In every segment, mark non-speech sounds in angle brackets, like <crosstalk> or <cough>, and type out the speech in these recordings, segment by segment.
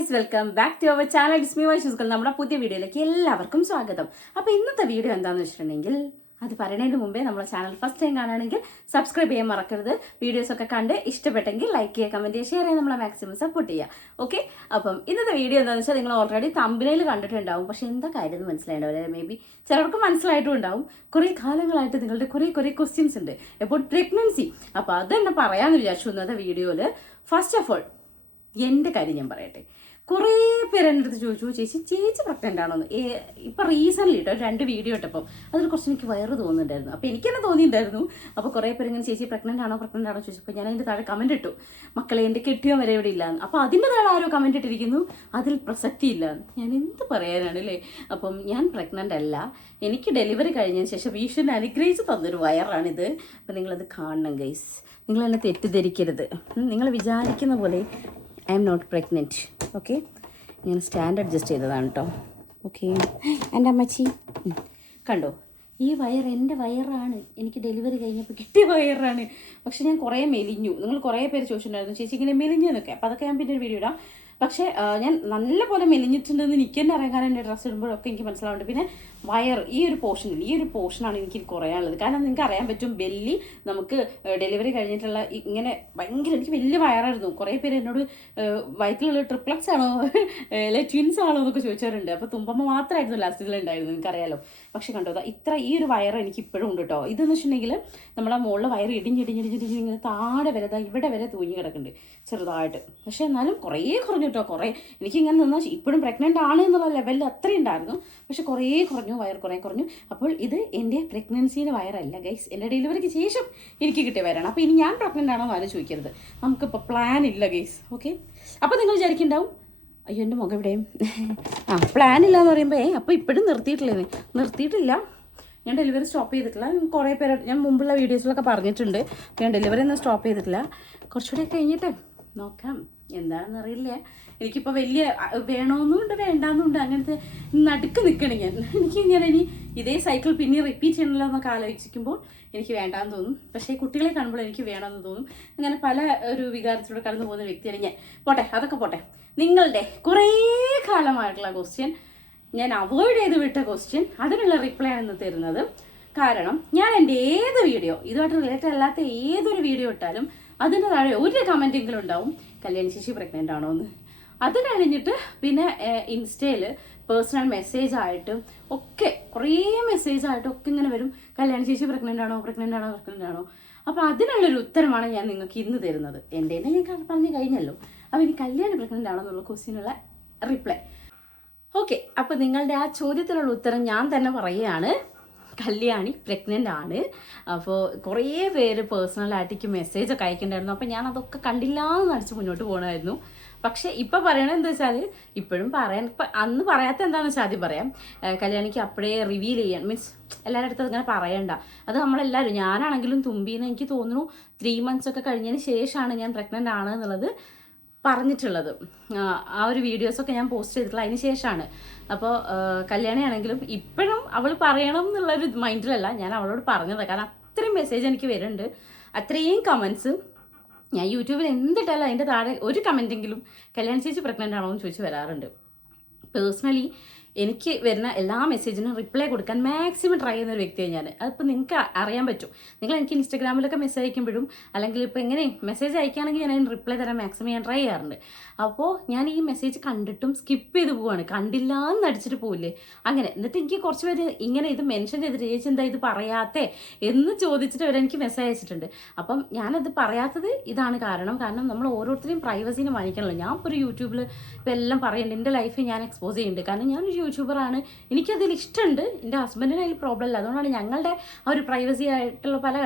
Guys welcome back to our channel. ഡിസ്മി വൈഷുകൾ നമ്മുടെ പുതിയ വീഡിയോയിലേക്ക് എല്ലാവർക്കും സ്വാഗതം. അപ്പോൾ ഇന്നത്തെ വീഡിയോ എന്താണെന്ന് വെച്ചിട്ടുണ്ടെങ്കിൽ അത് പറയുന്നതിന് മുമ്പേ നമ്മുടെ ചാനൽ ഫസ്റ്റ് ടൈം കാണുകയാണെങ്കിൽ സബ്സ്ക്രൈബ് ചെയ്യാൻ മറക്കരുത്. വീഡിയോസ് ഒക്കെ കണ്ട് ഇഷ്ടപ്പെട്ടെങ്കിൽ ലൈക്ക് ചെയ്യുക കമന്റ് ചെയ്യുക ഷെയർ ചെയ്യാൻ നമ്മളെ മാക്സിമം സപ്പോർട്ട് ചെയ്യുക. ഓക്കെ അപ്പം ഇന്നത്തെ വീഡിയോ എന്താണെന്ന് വെച്ചാൽ നിങ്ങൾ ഓൾറെഡി തമ്പിനയിൽ കണ്ടിട്ടുണ്ടാവും. പക്ഷെ എന്താ കാര്യം എന്ന് മനസ്സിലായിട്ടുണ്ടാവില്ല മേ ബി ചിലർക്ക് മനസ്സിലായിട്ടും ഉണ്ടാവും. കുറേ കാലങ്ങളായിട്ട് നിങ്ങളുടെ കുറേ കുറേ ക്വസ്റ്റ്യൻസ് ഉണ്ട്. എപ്പോൾ പ്രഗ്നൻസി അപ്പോൾ അത് തന്നെ പറയാമെന്ന് വിചാരിച്ചു ഇന്നത്തെ വീഡിയോയിൽ ഫസ്റ്റ് ഓഫ് ഓൾ എന്റെ കാര്യം ഞാൻ പറയട്ടെ. കുറേ പേര് എന്റെ അടുത്ത് ചോദിച്ചു ചേച്ചി ചേച്ചി പ്രഗ്നന്റ് ആണോന്ന് ഇപ്പം റീസെന്റ്ലി കേട്ടോ രണ്ട് വീഡിയോ ഇട്ടപ്പം അതിൽ കുറച്ച് എനിക്ക് വയറ് തോന്നുന്നുണ്ടായിരുന്നു. അപ്പോൾ എനിക്ക് തന്നെ തോന്നിയിട്ടുണ്ടായിരുന്നു. അപ്പോൾ കുറേ പേര് ഇങ്ങനെ ചേച്ചി പ്രഗ്നന്റ് ആണോ പ്രഗ്നന്റ് ആണോ? ചോദിച്ചപ്പോൾ ഞാൻ അതിന്റെ താഴെ കമന്റ് ഇട്ടു. മക്കളെ എന്റെ കെട്ടിയോ വരെ ഇവിടെ ഇല്ലാന്ന്. അപ്പോൾ അതിന്റെ താഴെ ആരോ കമന്റ് ഇട്ടിരിക്കുന്നു. അതിൽ പ്രസക്തി ഇല്ലാന്ന് ഞാൻ എന്ത് പറയാനാണ് അല്ലേ? അപ്പം ഞാൻ പ്രഗ്നന്റ് അല്ല. എനിക്ക് ഡെലിവറി കഴിഞ്ഞതിന് ശേഷം ഈശ്വരനെ അനുഗ്രഹിച്ച് തന്നൊരു വയറാണിത്. അപ്പം നിങ്ങളത് കാണണം ഗൈസ് നിങ്ങൾ എന്നെ തെറ്റിദ്ധരിക്കരുത് നിങ്ങൾ വിചാരിക്കുന്ന പോലെ I am not pregnant. Okay? ഞാൻ സ്റ്റാൻഡ് അഡ്ജസ്റ്റ് ചെയ്തതാണ് കേട്ടോ ഓക്കെ? എന്റെ അമ്മച്ചി. കണ്ടോ? ഈ വയർ എന്റെ വയറാണ്. എനിക്ക് ഡെലിവറി കഴിഞ്ഞപ്പോൾ കിട്ടിയ വയറാണ്. പക്ഷെ ഞാൻ കുറേ മെലിഞ്ഞു. നിങ്ങൾ കുറേ പേര് ചോദിച്ചിട്ടുണ്ടായിരുന്നു. ചേച്ചി ഇങ്ങനെ മെലിഞ്ഞു എന്നൊക്കെ അപ്പോൾ അതൊക്കെ ഞാൻ പിന്നെ ഒരു വീഡിയോ ഇടാം. പക്ഷേ ഞാൻ നല്ല പോലെ മെലിഞ്ഞിട്ടുണ്ടെന്ന് എനിക്ക് തന്നെ അറിയാൻ കാരണം എന്റെ ഡ്രസ്സ് ഇടുമ്പോഴൊക്കെ എനിക്ക് മനസ്സിലാവുന്നുണ്ട്. പിന്നെ വയർ ഈ ഒരു പോർഷൻ ഈ ഒരു പോർഷനാണ് എനിക്ക് കുറയാനുള്ളത്. കാരണം നിങ്ങൾക്ക് അറിയാൻ പറ്റും ബെല്ലി നമുക്ക് ഡെലിവറി കഴിഞ്ഞിട്ടുള്ള ഇങ്ങനെ ഭയങ്കര എനിക്ക് വലിയ വയറായിരുന്നു. കുറേ പേര് എന്നോട് വയറ്റിലുള്ള ട്രിപ്ലക്സ് ആണോ അല്ലെ ട്വിൻസ് ആണോ എന്നൊക്കെ ചോദിച്ചാറുണ്ട് അപ്പോൾ തുമ്പമ്മ മാത്രമായിരുന്നു ലാസ്റ്റിൽ ഉണ്ടായിരുന്നു നിങ്ങൾക്കറിയാലോ പക്ഷെ കണ്ടോ ഇത്ര ഈ ഒരു വയർ എനിക്ക് ഇപ്പോഴും ഉണ്ട് കേട്ടോ ഇതെന്ന് വെച്ചിട്ടുണ്ടെങ്കിൽ നമ്മളെ മുകളിൽ വയർ ഇടിഞ്ഞിടിഞ്ഞിടിഞ്ഞിടിഞ്ഞ് ഇങ്ങനെ താഴെ വരെ ഇവിടെ വരെ തൂങ്ങി കിടക്കുന്നുണ്ട് ചെറുതായിട്ട്. പക്ഷേ എന്നാലും കുറേ കുറഞ്ഞു കേട്ടോ കുറേ. എനിക്ക് ഇങ്ങനെ നിന്നാൽ ഇപ്പോഴും പ്രഗ്നന്റ് ആണ് എന്നുള്ള ലെവലിൽ അത്രയും ഉണ്ടായിരുന്നു. പക്ഷെ കുറേ കുറഞ്ഞു വയർ കുറേ കുറഞ്ഞു. അപ്പോൾ ഇത് എന്റെ പ്രഗ്നൻസിയുടെ വയറല്ല ഗൈസ് എന്റെ ഡെലിവറിക്ക് ശേഷം എനിക്ക് കിട്ടിയ വയറാണ്. അപ്പോൾ ഇനി ഞാൻ പ്രഗ്നന്റ് ആണോ എന്ന് ആരും ചോദിക്കരുത്. നമുക്കിപ്പോൾ പ്ലാൻ ഇല്ല ഗൈസ് ഓക്കെ അപ്പോൾ നിങ്ങൾ വിചാരിക്കുന്നുണ്ടാവും അയ്യോ എന്റെ മുഖം ഇവിടെയും ആ പ്ലാൻ ഇല്ല എന്ന് പറയുമ്പോൾ ഏ അപ്പോൾ ഇപ്പോഴും നിർത്തിയിട്ടില്ലേ? നിർത്തിയിട്ടില്ല. ഞാൻ ഡെലിവറി സ്റ്റോപ്പ് ചെയ്തിട്ടില്ല. കുറേ പേര് ഞാൻ മുമ്പുള്ള വീഡിയോസിലൊക്കെ പറഞ്ഞിട്ടുണ്ട്. ഞാൻ ഡെലിവറി ഒന്നും സ്റ്റോപ്പ് ചെയ്തിട്ടില്ല. കുറച്ചുകൂടെ കഴിഞ്ഞിട്ട് നോക്കാം. എന്താണെന്നറിയില്ല. എനിക്കിപ്പോൾ വലിയ വേണമെന്നുണ്ട് വേണ്ടാന്നുണ്ട് അങ്ങനത്തെ നടുക്ക് നിൽക്കണം ഞാൻ. <laughs> എനിക്ക് ഞാൻ ഇനി ഇതേ സൈക്കിൾ പിന്നെ റിപ്പീറ്റ് ചെയ്യണമല്ലോ എന്നൊക്കെ ആലോചിക്കുമ്പോൾ എനിക്ക് വേണ്ടാന്ന് തോന്നും. പക്ഷേ കുട്ടികളെ കാണുമ്പോൾ എനിക്ക് വേണമെന്ന് തോന്നും. അങ്ങനെ പല ഒരു വികാരത്തിലൂടെ കടന്നു പോകുന്ന വ്യക്തിയാണ് ഞാൻ. പോട്ടെ അതൊക്കെ പോട്ടെ. നിങ്ങളുടെ കുറേ കാലമായിട്ടുള്ള ക്വസ്റ്റ്യൻ ഞാൻ അവോയ്ഡ് ചെയ്ത് വിട്ട ക്വസ്റ്റ്യൻ അതിനുള്ള റിപ്ലൈ ആണ് തരുന്നത്. കാരണം ഞാൻ എന്റെ ഏത് വീഡിയോ ഇതുമായിട്ട് റിലേറ്റഡ് അല്ലാത്ത ഏതൊരു വീഡിയോ ഇട്ടാലും അതിന്റെ താഴെ ഒരു കമന്റെങ്കിലും ഉണ്ടാവും. കല്യാണി ശേഷി പ്രഗ്നന്റ് ആണോ എന്ന്. അത് കഴിഞ്ഞിട്ട് പിന്നെ ഇൻസ്റ്റയിൽ പേഴ്സണൽ മെസ്സേജ് ആയിട്ടും ഒക്കെ കുറേ മെസ്സേജ് ആയിട്ടും ഒക്കെ ഇങ്ങനെ വരും. കല്യാണ ശേഷി പ്രഗ്നന്റ് ആണോ പ്രഗ്നന്റ് ആണോ പ്രഗ്നന്റ് ആണോ? അപ്പോൾ അതിനുള്ളൊരു ഉത്തരമാണ് ഞാൻ നിങ്ങൾക്ക് ഇന്ന് തരുന്നത്. എന്റെ ഞാൻ പറഞ്ഞു കഴിഞ്ഞല്ലോ. അപ്പോൾ ഇനി കല്യാണ പ്രഗ്നന്റ് ആണോ എന്നുള്ള ക്വസ്റ്റ്യനുള്ള റിപ്ലൈ ഓക്കെ അപ്പോൾ നിങ്ങളുടെ ആ ചോദ്യത്തിനുള്ള ഉത്തരം ഞാൻ തന്നെ പറയുകയാണ്. കല്യാണി പ്രഗ്നന്റ് ആണ്. അപ്പോൾ കുറേ പേര് പേഴ്സണലായിട്ട് മെസ്സേജ് ഒക്കെ അയക്കണ്ടായിരുന്നു. അപ്പോൾ ഞാൻ അതൊക്കെ കണ്ടില്ല എന്ന് നടിച്ച് മുന്നോട്ട് പോകണമായിരുന്നു പക്ഷേ ഇപ്പം പറയണത് എന്താ വെച്ചാൽ ഇപ്പോഴും പറയാൻ ഇപ്പം അന്ന് പറയാത്ത എന്താണെന്ന് വെച്ചാൽ ആദ്യം പറയാം. കല്യാണിക്ക് അപ്പോഴേ റിവീൽ ചെയ്യാൻ മീൻസ് എല്ലാവരുടെ അടുത്തും അങ്ങനെ പറയണ്ട. അത് നമ്മളെല്ലാവരും ഞാനാണെങ്കിലും തുമ്പിന്ന് എനിക്ക് തോന്നുന്നു ത്രീ മന്ത്സ് ഒക്കെ കഴിഞ്ഞതിന് ശേഷമാണ് ഞാൻ പ്രഗ്നന്റ് ആണ് എന്നുള്ളത് പറഞ്ഞിട്ടുള്ളത്. ആ, ഒരു വീഡിയോസൊക്കെ ഞാൻ പോസ്റ്റ് ചെയ്തിട്ടുള്ള അതിന് ശേഷമാണ്. അപ്പോൾ കല്യാണിയാണെങ്കിലും ഇപ്പോഴും അവൾ പറയണം എന്നുള്ളൊരു മൈൻഡിലല്ല ഞാൻ അവളോട് പറഞ്ഞത്. കാരണം അത്രയും മെസ്സേജ് എനിക്ക് വരുന്നുണ്ട്. അത്രയും കമൻസ് ഞാൻ യൂട്യൂബിൽ എന്തിട്ടാലും അതിന്റെ താഴെ ഒരു കമന്റെങ്കിലും കല്യാണ ചേച്ചി പ്രഗ്നന്റ് ആണോ എന്ന് ചോദിച്ച് വരാറുണ്ട്. പേഴ്സണലി എനിക്ക് വരുന്ന എല്ലാ മെസ്സേജിനും റിപ്ലൈ കൊടുക്കാൻ മാക്സിമം ട്രൈ ചെയ്യുന്ന ഒരു വ്യക്തിയാണ് ഞാൻ അതിപ്പോൾ നിങ്ങൾക്ക് അറിയാൻ പറ്റും. നിങ്ങൾ എനിക്ക് ഇൻസ്റ്റാഗ്രാമിലൊക്കെ മെസ്സേജ് അയക്കുമ്പോഴും അല്ലെങ്കിൽ ഇപ്പോൾ എങ്ങനെ മെസ്സേജ് അയക്കുകയാണെങ്കിൽ ഞാൻ അതിന് റിപ്ലൈ തരാൻ മാക്സിമം ഞാൻ ട്രൈ ചെയ്യാറുണ്ട്. അപ്പോൾ ഞാൻ ഈ മെസ്സേജ് കണ്ടിട്ടും സ്കിപ്പ് ചെയ്ത് പോവാണ്. കണ്ടില്ല എന്ന് അടിച്ചിട്ട് പോവില്ലേ? അങ്ങനെ. എന്നിട്ട് എനിക്ക് കുറച്ച് പേര് ഇങ്ങനെ ഇത് മെൻഷൻ ചെയ്തിട്ട് ചേച്ചി എന്താ ഇത് പറയാത്തേ? എന്ന് ചോദിച്ചിട്ട് വരെ എനിക്ക് മെസ്സേജ് അയച്ചിട്ടുണ്ട്. അപ്പം ഞാനത് പറയാത്തത് ഇതാണ് കാരണം. കാരണം നമ്മൾ ഓരോരുത്തരെയും പ്രൈവസീനെ മാനിക്കണമല്ലോ ഞാൻ ഇപ്പോൾ ഒരു യൂട്യൂബിൽ ഇപ്പോൾ എല്ലാം പറയുന്നുണ്ട് എന്റെ ലൈഫ് ഞാൻ എക്സ്പോസ് ചെയ്യുന്നുണ്ട്. കാരണം ഞാനൊരു യൂട്യൂബറാണ്. എനിക്കതിൽ ഇഷ്ടമുണ്ട് എന്റെ ഹസ്ബൻഡിന് അതിൽ പ്രോബ്ലം ഇല്ല. അതുകൊണ്ടാണ് ഞങ്ങളുടെ ആ ഒരു പ്രൈവസി ആയിട്ടുള്ള പല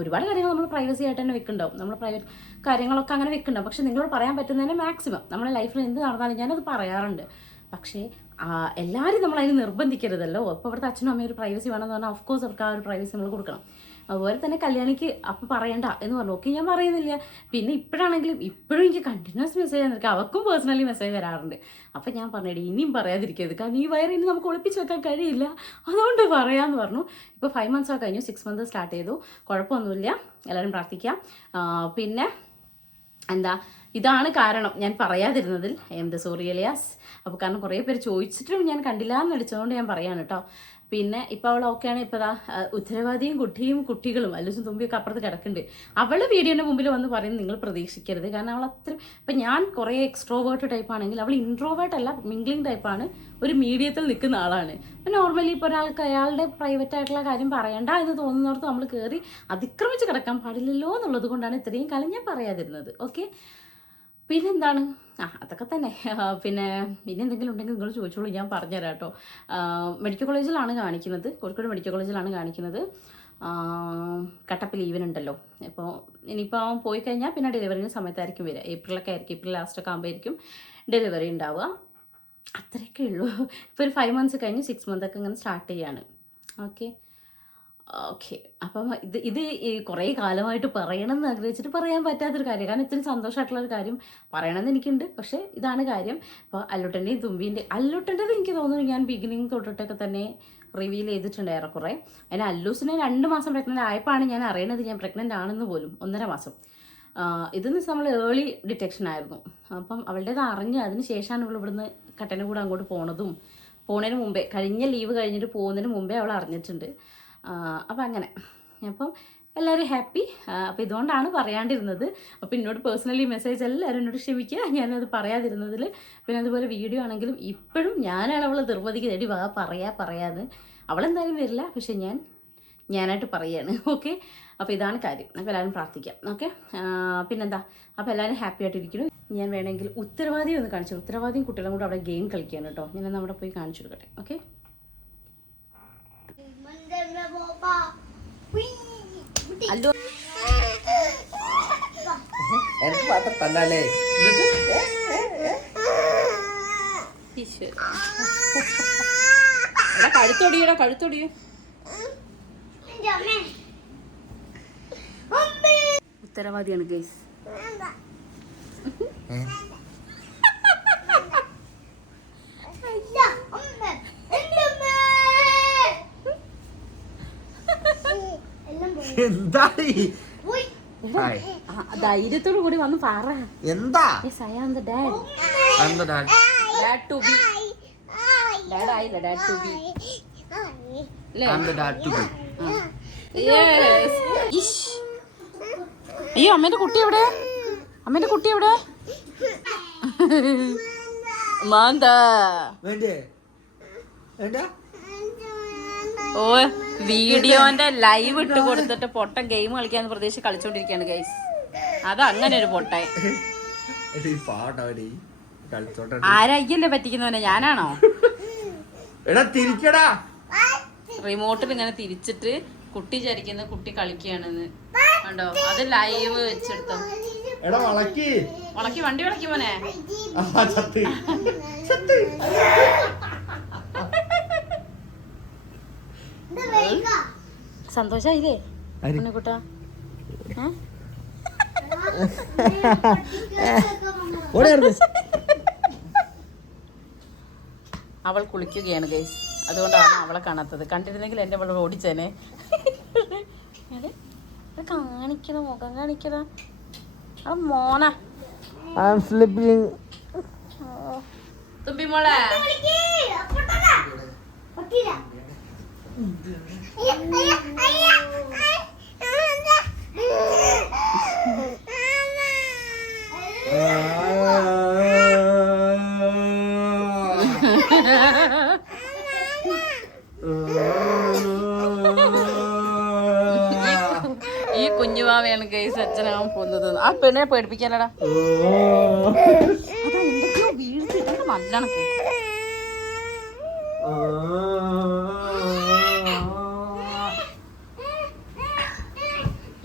ഒരുപാട് കാര്യങ്ങൾ നമ്മൾ പ്രൈവസി ആയിട്ട് തന്നെ വെക്കുന്നുണ്ടാവും. നമ്മൾ പ്രൈവറ്റ് കാര്യങ്ങളൊക്കെ അങ്ങനെ വെക്കുന്നുണ്ടാവും. പക്ഷെ നിങ്ങളോട് പറയാൻ പറ്റുന്നതിന് മാക്സിമം നമ്മുടെ ലൈഫിൽ എന്ത് നടന്നാലും ഞാനത് പറയാറുണ്ട്. പക്ഷേ എല്ലാവരും നമ്മൾ അതിന് നിർബന്ധിക്കരുതല്ലോ. അപ്പോൾ ഇവിടുത്തെ അച്ഛനും അമ്മയും ഒരു പ്രൈവസി വേണമെന്ന് പറഞ്ഞാൽ ഓഫ് കോഴ്സ് അവർക്ക് ആ ഒരു പ്രൈവസി നമ്മൾ കൊടുക്കണം. അതുപോലെ തന്നെ കല്യാണിക്ക് അപ്പം പറയണ്ട എന്ന് പറഞ്ഞു. ഓക്കെ ഞാൻ പറയുന്നില്ല. പിന്നെ ഇപ്പോഴാണെങ്കിലും ഇപ്പോഴും എനിക്ക് കണ്ടിന്യൂസ് മെസ്സേജ് വന്നിരിക്കുക അവർക്കും പേഴ്സണലി മെസ്സേജ് വരാറുണ്ട്. അപ്പം ഞാൻ പറഞ്ഞിട്ട് ഇനിയും പറയാതിരിക്കരുത്. കാരണം ഈ വയറ് ഇനി നമുക്ക് ഒളിപ്പിച്ച് വെക്കാൻ കഴിയില്ല. അതുകൊണ്ട് പറയാമെന്ന് പറഞ്ഞു. ഇപ്പോൾ ഫൈവ് മന്ത്സ് ഒക്കെ കഴിഞ്ഞു. സിക്സ് മന്ത്സ് സ്റ്റാർട്ട് ചെയ്തു. കുഴപ്പമൊന്നുമില്ല. എല്ലാവരും പ്രാർത്ഥിക്കാം. പിന്നെ എന്താ? ഇതാണ് കാരണം. ഞാൻ പറയാതിരുന്നതിൽ. എം ദ സോറിയലിയാസ് അപ്പോൾ കാരണം കുറേ പേര് ചോദിച്ചിട്ടും ഞാൻ കണ്ടില്ല എന്ന് ഞാൻ പറയാണ് കേട്ടോ പിന്നെ ഇപ്പൊ അവൾ ഓക്കെയാണ്. ഇപ്പോൾ ദാ ഉത്തരവാദിയും കുട്ടിയും കുട്ടികളും അല്ലൂസും തുമ്പിയൊക്കെ അപ്പുറത്ത് കിടക്കുന്നുണ്ട്. അവൾ വീഡിയോന്റെ മുമ്പിൽ വന്ന് പറയുന്നത് നിങ്ങൾ പ്രതീക്ഷിക്കരുത്. കാരണം അവൾ അത്ര ഇപ്പം ഞാൻ കുറേ എക്സ്ട്രോവേർട്ട് ടൈപ്പ് ആണെങ്കിൽ അവൾ ഇൻട്രോവേർട്ട് അല്ല മിംഗ്ലിംഗ് ടൈപ്പാണ് ഒരു മീഡിയത്തിൽ നിൽക്കുന്ന ആളാണ്. അപ്പം നോർമലി ഇപ്പോൾ ഒരാൾക്ക് അയാളുടെ പ്രൈവറ്റ് ആയിട്ടുള്ള കാര്യം പറയണ്ട എന്ന് തോന്നുന്നിടത്ത് നമ്മൾ കയറി അതിക്രമിച്ച് കിടക്കാൻ പാടില്ലല്ലോ എന്നുള്ളത് കൊണ്ടാണ് ഇത്രയും കാലം ഞാൻ പറയാതിരുന്നത്. ഓക്കെ പിന്നെന്താണ്? ആ അതൊക്കെ തന്നെ. പിന്നെ പിന്നെ എന്തെങ്കിലും ഉണ്ടെങ്കിൽ നിങ്ങൾ ചോദിച്ചോളൂ. ഞാൻ പറഞ്ഞുതരാം കേട്ടോ. മെഡിക്കൽ കോളേജിലാണ് കാണിക്കുന്നത്. കോഴിക്കോട് മെഡിക്കൽ കോളേജിലാണ് കാണിക്കുന്നത്. കട്ടപ്പ് ലീവൻ ലീവിനുണ്ടല്ലോ അപ്പോൾ ഇനിയിപ്പോൾ അവൻ പോയി കഴിഞ്ഞാൽ പിന്നെ ഡെലിവറിന്റെ സമയത്തായിരിക്കും വരിക. ഏപ്രിലൊക്കെ ആയിരിക്കും. ഏപ്രിൽ ലാസ്റ്റൊക്കെ ആകുമ്പോഴായിരിക്കും ഡെലിവറി ഉണ്ടാവുക. അത്രയൊക്കെ ഉള്ളൂ. ഇപ്പോൾ ഒരു ഫൈവ് മന്ത്സ് കഴിഞ്ഞ് സിക്സ് മന്ത് ഒക്കെ ഇങ്ങനെ സ്റ്റാർട്ട് ചെയ്യാണ്. Okay okay. അപ്പം ഇത് ഇത് ഈ കുറേ കാലമായിട്ട് പറയണം എന്ന് ആഗ്രഹിച്ചിട്ട് പറയാൻ പറ്റാത്തൊരു കാര്യം. കാരണം ഇത്രയും സന്തോഷമായിട്ടുള്ള ഒരു കാര്യം പറയണമെന്ന് എനിക്കുണ്ട്. പക്ഷേ ഇതാണ് കാര്യം. അപ്പോൾ അല്ലുട്ടന്റെയും തുമ്പീന്റെ അല്ലുട്ടന്റെത് എനിക്ക് തോന്നുന്നു ഞാൻ ബിഗിനിങ് തൊട്ടിട്ടൊക്കെ തന്നെ റിവീൽ ചെയ്തിട്ടുണ്ട് ഏറെക്കുറെ. അതിന് അല്ലൂസിനെ രണ്ട് മാസം പ്രഗ്നന്റ് ആയപ്പോഴാണ് ഞാൻ അറിയണത്. ഞാൻ പ്രഗ്നന്റ് ആണെന്ന് പോലും. ഒന്നര മാസം. ഇതെന്ന് വെച്ചാൽ നമ്മൾ ഏർലി ഡിറ്റക്ഷൻ ആയിരുന്നു. അപ്പം അവളുടേത് അറിഞ്ഞ് അതിന് ശേഷമാണ് ഇവൾ ഇവിടുന്ന് കട്ടനെ കൂടെ അങ്ങോട്ട് പോണതും. പോണതിന് മുമ്പേ കഴിഞ്ഞ ലീവ് കഴിഞ്ഞിട്ട് പോകുന്നതിന് മുമ്പേ അവൾ അറിഞ്ഞിട്ടുണ്ട്. അപ്പം അങ്ങനെ. അപ്പം എല്ലാവരും ഹാപ്പി അപ്പോൾ ഇതുകൊണ്ടാണ് പറയാണ്ടിരുന്നത്. അപ്പോൾ എന്നോട് പേഴ്സണലി മെസ്സേജ് എല്ലാവരും എന്നോട് ക്ഷമിക്കുക. ഞാനത് പറയാതിരുന്നതിൽ പിന്നെ അതുപോലെ വീഡിയോ ആണെങ്കിലും ഇപ്പോഴും ഞാനാണ് അവളെ നിർബന്ധിക്കുന്നത് തേടി വാ പറയാ പറയാന്ന്. അവളെന്തായാലും വരില്ല. പക്ഷെ ഞാൻ ഞാനായിട്ട് പറയാണ്. ഓക്കെ അപ്പോൾ ഇതാണ് കാര്യം. അപ്പോൾ എല്ലാവരും പ്രാർത്ഥിക്കാം. ഓക്കെ പിന്നെന്താ? അപ്പോൾ എല്ലാവരും ഹാപ്പി ആയിട്ടിരിക്കണം ഞാൻ വേണമെങ്കിൽ ഉത്തരവാദിയും ഒന്ന് കാണിച്ചു ഉത്തരവാദിയും കുട്ടികളും കൂടെ അവിടെ ഗെയിം കളിക്കുകയാണ് കേട്ടോ. ഞാൻ അവിടെ പോയി കാണിച്ചു കൊടുക്കട്ടെ. ഓക്കെ അല്ലോ <laughs> എനിക്ക് മാത്രം തന്നാലേ. <laughs> കഴുത്തൊടിയടാ കഴുത്തൊടിയോ. ഉത്തരവാദിയാണ് ഗൈസ് ഈ? ഹായ്. ധൈര്യത്തോടു കൂടി വന്ന് പറ. എന്താ? The dad. എന്താ dad? Dad to be. Dad ആയില്ല dad to be. be. Yes. ഇഷ്. അയ്യോ അമ്മേന്റെ കുട്ടി എവിടെ? അമ്മേന്റെ കുട്ടി എവിടെ? മാന്ത. വേണ്ടേ? വേണ്ടാ? ഓ വീഡിയോന്റെ ലൈവ് ഇട്ട് കൊടുത്തിട്ട് പൊട്ടൻ ഗെയിം കളിക്കാന്ന് പ്രതീക്ഷ കളിച്ചോണ്ടിരിക്കാണ് ഗൈസ് അത് അങ്ങനെ ഒരു പൊട്ടൻ. ആരായ്യല്ലേ പറ്റിക്കുന്നവനെ? ഞാനാണോ? എടാ തിരിക്കടാ. റിമോട്ടിൽ ഇങ്ങനെ തിരിച്ചിട്ട് കുട്ടി ചരിക്കുന്ന കുട്ടി കളിക്കുകയാണെന്ന്. കണ്ടോ? അത് ലൈവ് വെച്ചെടുത്തോ. എടാ വളക്കി. വളക്കി വണ്ടി വളക്കി മോനെ. സന്തോഷായില്ലേ? ആര്? കുട്ടാ ഓടിയായിരുന്നു അവൾ കുളിക്കുകയാണ് ഗൈസ് അതുകൊണ്ടാണ് അവളെ കാണാത്തത്. കണ്ടിരുന്നെങ്കിൽ എന്റെ അവൾ ഓടിച്ചേനെ. കാണിക്കണ? മുഖം കാണിക്കണ? അത് മോന. ഐ ആം സ്ലിപ്പിംഗ് തുമ്പി മോളെ ഈ കുഞ്ഞുവാവയാണ് കേസ് അച്ഛനാവാൻ പോകുന്നത്. ആ പെണ്ണിനെ പേടിപ്പിക്കാലടാ വീഴ്ച. നല്ലോണം വീഴ്ത്തിട്ടുണ്ട് നല്ലോണം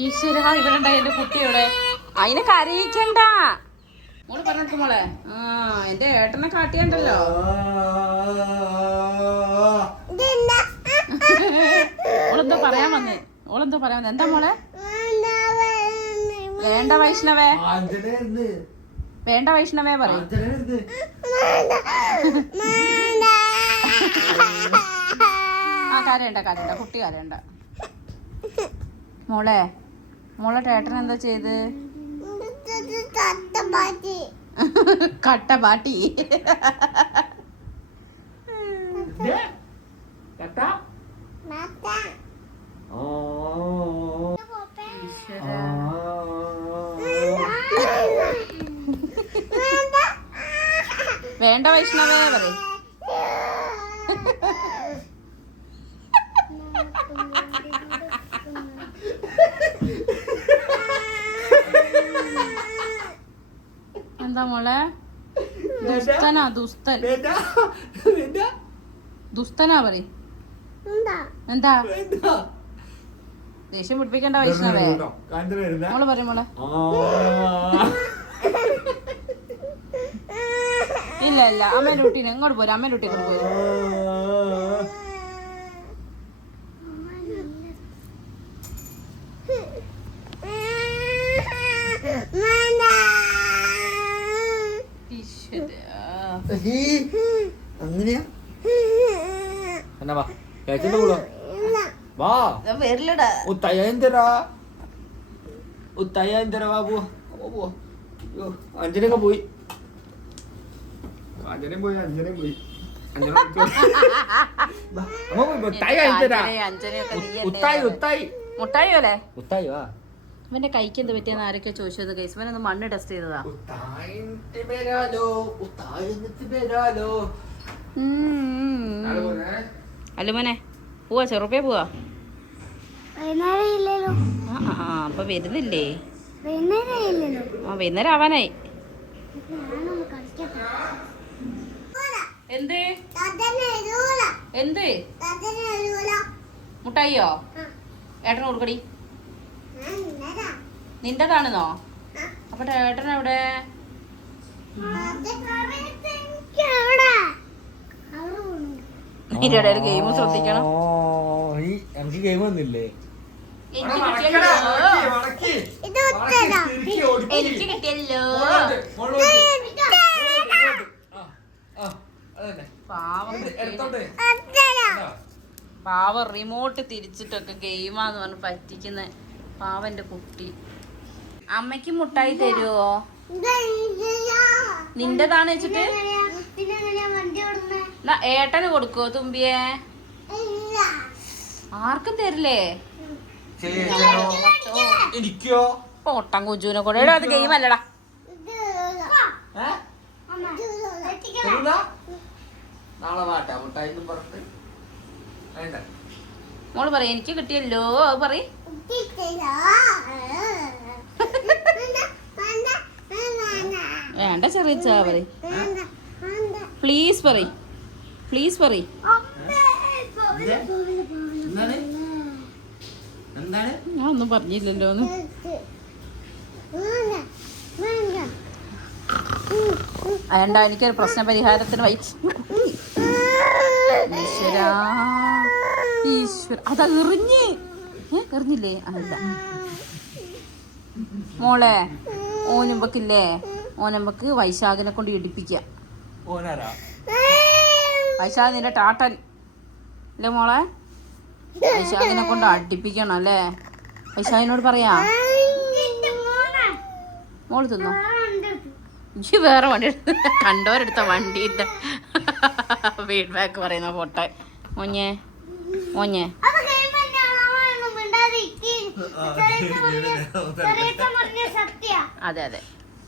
ഈശ്വര ഇവരുണ്ടായി എന്റെ അതിനെ കരയിക്കണ്ട. മോൾ പറഞ്ഞു മോളെ. ആ എന്റെ ഏട്ടനെ കാട്ടിയണ്ടല്ലോ. ഓളെന്തോ പറയാൻ വന്നേ. ഓളെന്തോ പറയാൻ വന്നേ. എന്താ മോളെ? വേണ്ട വൈഷ്ണവേ. വേണ്ട വൈഷ്ണവേ പറയും. ആ കരയണ്ട കരയണ്ട. കുട്ടി കരയണ്ട. മോളെ മോളെ ടേട്ടൻ എന്താ ചെയ്ത്? കട്ട പാട്ടി വേണ്ട വൈഷ്ണവേ പറയും എന്താ മോളെ ദുസ്തനാ ദുസ്തൻ ദുസ്തനാ പറയും. എന്താ? ദേഷ്യം പിടിപ്പിക്കണ്ട വൈഷ്ണവേ. മോൾ പറയും മോളെ. ഇല്ല ഇല്ല. അമ്മേന്റെ കുട്ടീനെ ഇങ്ങോട്ട് പോരും? അമ്മ കുട്ടി ഇങ്ങോട്ട് പോരും. അങ്ങനെയാ? എന്നാ വാ കഴിച്ചിട്ട് കൂടോ വാ. വരില്ലടാ. ഉത്തയ്യായിരം തരാ വാ പോ, പോവാ. അയ്യോ അഞ്ജനൊക്കെ പോയി. അഞ്ജനയും പോയി അഞ്ജനയും പോയി. അഞ്ജന പോയി. ഉത്തായി ഉത്തായി. മുട്ടായി പോലെ? ഉത്തായി വാ. അവന്റെ കൈക്ക് എന്ത് പറ്റിയെന്ന് ആരൊക്കെ ചോദിച്ചത് കേസ് ഒന്ന് മണ്ണ് ടെസ്റ്റ് ചെയ്തതാ. ഉത്തായിന്റെ പേരാലോ ഉത്തായിന്റെ പേരാലോ ഉം. അല്ല മോനെ പോവാ ചെറുപ്പേ പോവാ. ആ അപ്പൊ വരുന്നില്ലേ? ആ വൈകുന്നേരം ആവാനായി. കളിക്കട്ടെ എന്ത്? എന്ത്? മുട്ടായിയോ? ഏട്ടന് കൊടുക്കടി. നിന്റേതാണെന്നോ? അപ്പൊ ഏട്ടൻ എവിടെ ഗെയിം ശ്രദ്ധിക്കണം. ഓ, ഈ എനിക്ക് ഗെയിം എനിക്ക് കിട്ടിയല്ലോ. പാവം റിമോട്ട് തിരിച്ചിട്ടൊക്കെ ഗെയിമാന്ന് പറഞ്ഞ് പറ്റിക്കുന്ന. പാവന്റെ കുട്ടി. അമ്മയ്ക്ക് മുട്ടായി തരുവോ? നിന്റെതാണ് വെച്ചിട്ട്? ഏട്ടന് കൊടുക്കോ തുമ്പിയെ? ആർക്കും തരില്ലേ? ഓട്ടം പൊട്ടം കുജുവിനെ കൂടെ അത് ഗെയിം അല്ലടാ. മോൾ പറയ എനിക്ക് കിട്ടിയല്ലോ അത് പറയും. വേണ്ട ചെറിയ വേണ്ട പ്ലീസ് പറയ. പ്ലീസ് എന്താണ് ഞാൻ ഒന്നും പറഞ്ഞില്ലല്ലോ ഒന്ന് വേണ്ട എനിക്കൊരു പ്രശ്ന പരിഹാരത്തിന് വൈ ഈശ്വരാ. ഈശ്വര. എറിഞ്ഞില്ലേ? അല്ല മോളെ ഓനമ്പക്കില്ലേ ഓനമ്പക്ക് വൈശാഖിനെ കൊണ്ട് ഇടിപ്പിക്കാം. ഓനാരാ? വൈശാഖ് നിന്റെ ടാട്ടൻ. അല്ലേ മോളെ? വൈശാഖിനെ കൊണ്ട് അടിപ്പിക്കണം അല്ലേ? വൈശാഖിനോട് പറയാ? മോൾ തിന്നോ? ഇജ്ജ് വേറെ വണ്ടി എടുത്ത് കണ്ടവരെടുത്ത വണ്ടിയുടെ ഫീഡ്ബാക്ക് പറയുന്ന ഫോട്ടോ. മോഞ്ഞേ മോഞ്ഞെ. <laughs> അതെ അതെ.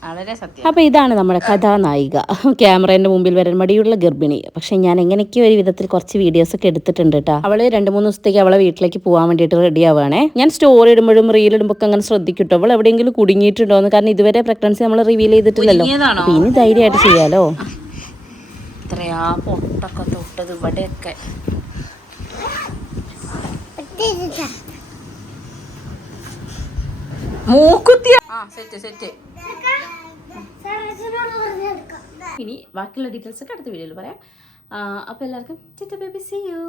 വളരെ സത്യം. അപ്പോൾ ഇതാണ് നമ്മുടെ കഥാനായിക. <laughs> ക്യാമറേന്റെ മുമ്പിൽ വരാൻ മടിയുള്ള ഗർഭിണി. പക്ഷെ ഞാൻ എങ്ങനെയൊക്കെയോ ഒരു വിധത്തിൽ കുറച്ച് വീഡിയോസ് ഒക്കെ എടുത്തിട്ടുണ്ട് കേട്ടോ അവൾ രണ്ട് മൂന്ന് ദിവസത്തേക്ക് അവളെ വീട്ടിലേക്ക് പോകാൻ വേണ്ടിയിട്ട് റെഡി ആവുകയാണേ ഞാൻ സ്റ്റോറി ഇടുമ്പോഴും റീൽ ഇടുമ്പോൾ ഒക്കെ അങ്ങനെ ശ്രദ്ധിക്കട്ടോ. അവൾ എവിടെയെങ്കിലും കുടുങ്ങിയിട്ടുണ്ടോ എന്ന് കാരണം ഇതുവരെ പ്രഗ്നൻസി നമ്മൾ റിവീൽ ചെയ്തിട്ടില്ലല്ലോ. അപ്പൊ ഇനി ധൈര്യമായിട്ട് ചെയ്യാലോ? ഇത്രയാ പൊട്ടൊക്കെ തൊട്ടത് ഇവിടെയൊക്കെ. മൂക്കുത്തിയ ആ സെറ്റ് സെറ്റ്. ഇനി ബാക്കിയുള്ള ഡീറ്റെയിൽസ് ഒക്കെ അടുത്ത വീഡിയോയിൽ പറയാം. അപ്പോൾ എല്ലാവർക്കും ചിറ്റ ബേബി സി യു